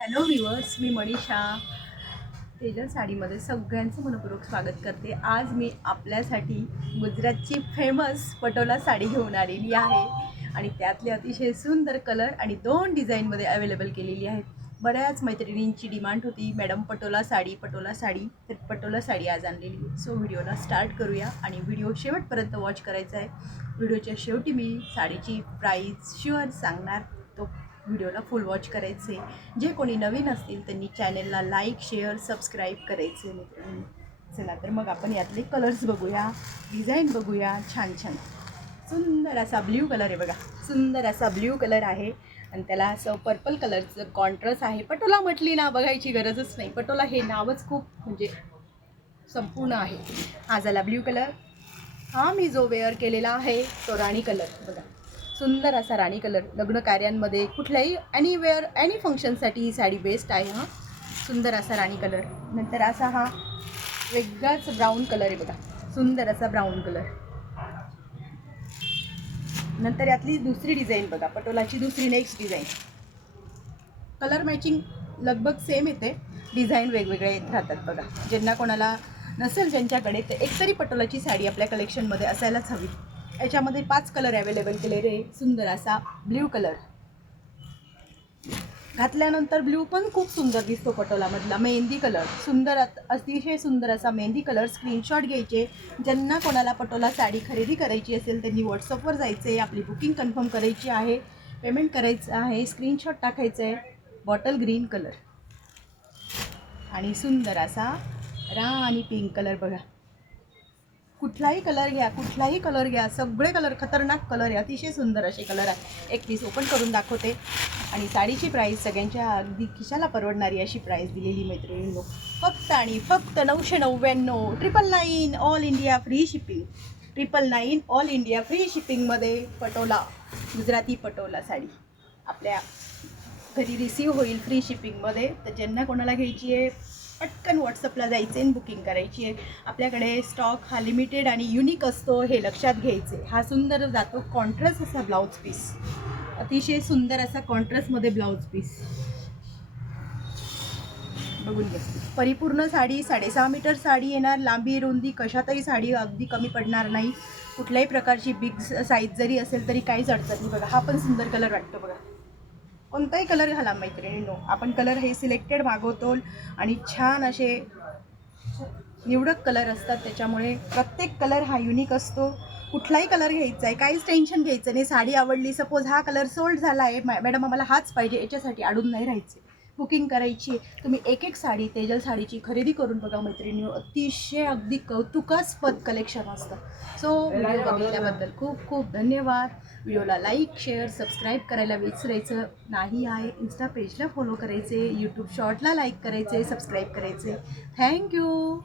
Hello viewers, मी मनीषा तेजल साडीमध्ये सगळ्यांचं मनपूर्वक स्वागत करते. आज मी आपल्यासाठी गुजरातची फेमस पटोला साडी घेऊन आलेली आहे आणि त्यातले अतिशय सुंदर कलर आणि 2 डिझाईनमध्ये अवेलेबल केलेली आहे. बऱ्याच मैत्रिणींची डिमांड होती, मॅडम पटोला साडी पटोला साडी, तर पटोला साडी आज आणलेली आहे. सो व्हिडिओला स्टार्ट करूया आणि व्हिडिओ शेवटपर्यंत वॉच करायचा आहे. व्हिडिओच्या शेवटी मी साडीची प्राईस शुअर सांगणार, तो व्हिडिओला फुल वॉच करायचे. जे कोणी नवीन असतील त्यांनी चॅनलला लाईक शेअर सबस्क्राईब करायचे मित्रांनो. चला तर मग आपण यातले कलर्स बघूया, डिझाईन बघूया. छान छान सुंदर असा ब्ल्यू कलर आहे बघा, सुंदर असा ब्ल्यू कलर आहे आणि त्याला असं पर्पल कलरचं कॉन्ट्रास्ट आहे. पटोला म्हटली ना बघायची गरजच नाही, पटोला हे नावच खूप म्हणजे संपूर्ण आहे. हा झाला ब्ल्यू कलर. हा मी जो वेअर केलेला आहे तो राणी कलर बघा, सुंदर असा राणी कलर. लग्न कार्यांमध्ये कुठल्याही एनीवेअर एनी फंक्शनसाठी ही साडी बेस्ट आहे. हा सुंदर असा राणी कलर. नंतर असा हा वेगळाच ब्राऊन कलर आहे बघा, सुंदर असा ब्राऊन कलर. नंतर यातली दुसरी डिझाईन बघा, पटोलाची दुसरी नेक्स्ट डिझाईन. कलर मॅचिंग लगभग सेम येते, डिझाईन वेगवेगळे येत राहतात बघा. ज्यांना कोणाला नसेल ज्यांच्याकडे, तर एकतरी पटोलाची साडी आपल्या कलेक्शनमध्ये असायलाच हवी. याच्यामध्ये 5 कलर अवेलेबल केले रे. सुंदर असा ब्ल्यू कलर घातल्यानंतर ब्ल्यू पण खूप सुंदर दिसतो. पटोलामधला मेहंदी कलर सुंदर, अतिशय सुंदर असा मेहंदी कलर. स्क्रीनशॉट घ्यायचे. ज्यांना कोणाला पटोला साडी खरेदी करायची असेल त्यांनी व्हॉट्सअपवर जायचे, आपली बुकिंग कन्फर्म करायची आहे, पेमेंट करायचं आहे, स्क्रीनशॉट टाकायचं आहे. बॉटल ग्रीन कलर आणि सुंदर असा राणी पिंक कलर बघा. कुठलाही कलर घ्या, कुठलाही कलर घ्या, सगळे कलर खतरनाक कलर आहे. अतिशय सुंदर असे कलर आहे. एक पीस ओपन करून दाखवते. आणि साडीची प्राईस सगळ्यांच्या अगदी खिशाला परवडणारी अशी प्राईस दिलेली मैत्रिणींनो. फक्त आणि फक्त 999, 999 all India free shipping. 999 all India free शिपिंगमध्ये पटोला, गुजराती पटोला साडी आपल्या घरी रिसीव होईल फ्री शिपिंगमध्ये. तर ज्यांना कोणाला घ्यायची आहे पटकन व्हॉट्सअपला जायचे आणि बुकिंग करायची आहे. आपल्याकडे स्टॉक हा लिमिटेड आणि युनिक असतो, हे लक्षात घ्यायचे. हा सुंदर जातो कॉन्ट्रास्ट असा ब्लाऊज पीस, अतिशय सुंदर असा कॉन्ट्रास्टमध्ये ब्लाऊज पीस बघून घ्या. परिपूर्ण साडी 6.5 मीटर साडी येणार. लांबी रुंदी कशातही साडी अगदी कमी पडणार नाही. कुठल्याही प्रकारची बिग साईज जरी असेल तरी काहीच अडचण नाही बघा. हा पण सुंदर कलर वाटतो बघा. कोणताही कलर घाला मैत्रिणींनो, आपण कलर हे सिलेक्टेड मागवतो आणि छान असे निवडक कलर असतात, त्याच्यामुळे प्रत्येक कलर हा युनिक असतो. कुठलाही कलर घ्यायचा आहे, काहीच टेन्शन घ्यायचं नाही. साडी आवडली, सपोज हा कलर सोल्ड झाला आहे, मॅडम आम्हाला हाच पाहिजे, याच्यासाठी अडून नाही राहायचे. बुकिंग करायची. तुम्ही एक एक साडी तेजल साडीची खरेदी करून बघा मैत्रिणींनो, अतिशय अगदी कौतुकास्पद कलेक्शन असतं. सो व्हिडिओ बघितल्याबद्दल खूप खूप धन्यवाद. व्हिडिओला लाईक शेअर सबस्क्राईब करायला विसरायचं नाही आहे. इन्स्टा पेजला फॉलो करायचे, यूट्यूब शॉर्टला लाईक करायचे, सबस्क्राईब करायचे. थँक्यू.